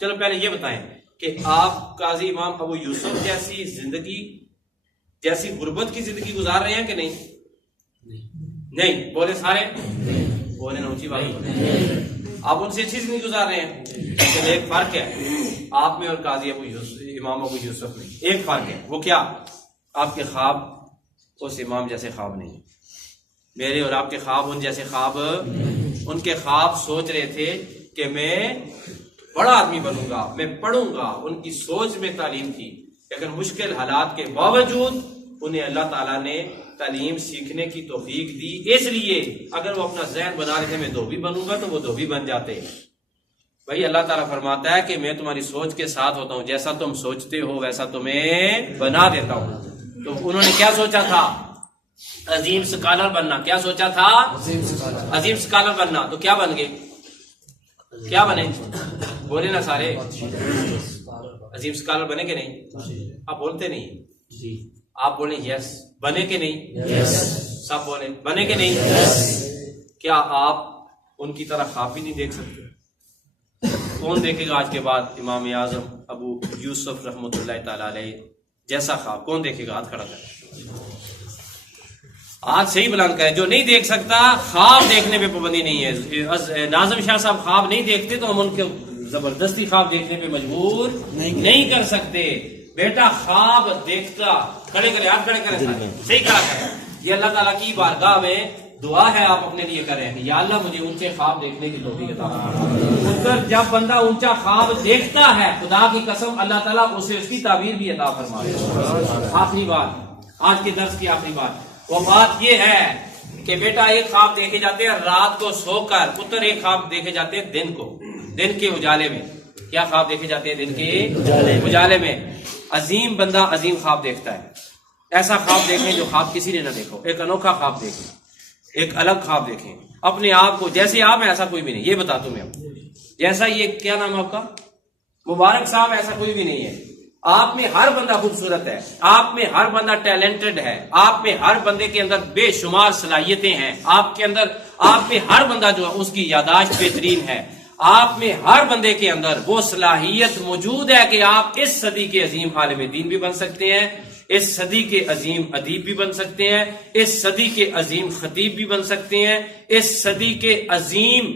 چلو پہلے یہ بتائیں کہ آپ قاضی امام ابو یوسف جیسی زندگی، جیسی غربت کی زندگی گزار رہے ہیں کہ نہیں؟ نہیں بولے سارے، بولے نا اونچی بات، آپ ان سے اچھی زندگی گزار رہے ہیں، لیکن ایک فرق ہے آپ میں اور قاضی ابو یوسف امام ابو یوسف میں، ایک فرق ہے، وہ کیا؟ آپ کے خواب اس امام جیسے خواب نہیں، میرے اور آپ کے خواب ان جیسے خواب، ان کے خواب سوچ رہے تھے کہ میں بڑا آدمی بنوں گا، میں پڑھوں گا، ان کی سوچ میں تعلیم تھی، لیکن مشکل حالات کے باوجود انہیں اللہ تعالیٰ نے تعلیم سیکھنے کی توفیق دی، اس لیے اگر وہ اپنا ذہن بنا لیتے میں دھوبی بنوں گا تو وہ دھوبی بن جاتے۔ بھائی اللہ تعالیٰ فرماتا ہے کہ میں تمہاری سوچ کے ساتھ ہوتا ہوں، جیسا تم سوچتے ہو ویسا تمہیں بنا دیتا ہوں۔ تو انہوں نے کیا سوچا تھا؟ عظیم سکالر بننا۔ کیا سوچا تھا؟ عظیم سکالر بننا۔ تو کیا بن گئے؟ کیا بنے؟ بولے نا سارے، عظیم سکالر بنے کہ نہیں؟ آپ بولتے نہیں، آپ بولیں یس، بنے کہ نہیں؟ سب بولیں بنے کہ نہیں؟ کیا آپ ان کی طرح خواب بھی نہیں دیکھ سکتے؟ کون دیکھے گا آج کے بعد امام اعظم ابو یوسف رحمۃ اللہ تعالی علیہ جیسا خواب؟ کون دیکھے گا؟ ہاتھ کھڑا کرے، آج صحیح بلند کریں۔ جو نہیں دیکھ سکتا، خواب دیکھنے پہ پابندی نہیں ہے۔ ناظم شاہ صاحب خواب نہیں دیکھتے تو ہم ان کے زبردستی خواب دیکھنے پہ مجبور نہیں کر سکتے۔ بیٹا خواب دیکھتا، کھڑے کرے، ہاتھ کھڑے کرے، صحیح کھڑا کرے۔ یہ اللہ تعالیٰ کی بارگاہ میں دعا ہے، آپ اپنے لیے کریں کہ یا اللہ مجھے اونچے خواب دیکھنے کی توفیق عطا فرما۔ جب بندہ اونچا خواب دیکھتا ہے، خدا کی قسم اللہ تعالیٰ اسے اس کی تعبیر بھی عطا فرمائے۔ آخری بات، آج کے درس کی آخری بات، وہ بات یہ ہے کہ بیٹا ایک خواب دیکھے جاتے ہیں رات کو سو کر، پتر ایک خواب دیکھے جاتے ہیں دن کو، دن کے اجالے میں۔ کیا خواب دیکھے جاتے ہیں؟ دن کے اجالے میں۔ عظیم بندہ عظیم خواب دیکھتا ہے، ایسا خواب دیکھیں جو خواب کسی نے نہ دیکھو، ایک انوکھا خواب دیکھیں، ایک الگ خواب دیکھیں، اپنے آپ کو جیسے آپ ہیں ایسا کوئی بھی نہیں۔ یہ بتا تمہیں جیسا یہ کیا نام ہے آپ کا؟ مبارک صاحب، ایسا کوئی بھی نہیں ہے۔ آپ میں ہر بندہ خوبصورت ہے، آپ میں ہر بندہ ٹیلنٹڈ ہے، آپ میں ہر بندے کے اندر بے شمار صلاحیتیں ہیں، آپ میں ہر بندہ جو ہے اس کی یادداشت بہترین ہے، آپ میں ہر بندے کے اندر وہ صلاحیت موجود ہے کہ آپ اس صدی کے عظیم عالم دین بھی بن سکتے ہیں، اس صدی کے عظیم ادیب بھی بن سکتے ہیں، اس صدی کے عظیم خطیب بھی بن سکتے ہیں، اس صدی کے عظیم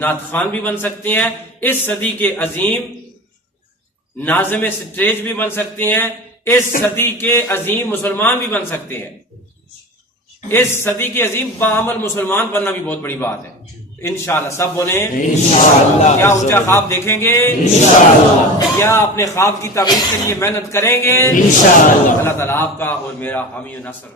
نعت خوان بھی بن سکتے ہیں، اس صدی کے عظیم ناظم سٹیج بھی بن سکتے ہیں، اس صدی کے عظیم مسلمان بھی بن سکتے ہیں، اس صدی کے عظیم باعمل مسلمان بننا بھی بہت بڑی بات ہے۔ انشاءاللہ سب بولیں انشاءاللہ۔ کیا اونچا خواب دیکھیں گے؟ انشاءاللہ۔ کیا اپنے خواب کی تعبیر کے لیے محنت کریں گے؟ انشاءاللہ۔ اللہ تعالیٰ آپ کا اور میرا حامی و ناصر۔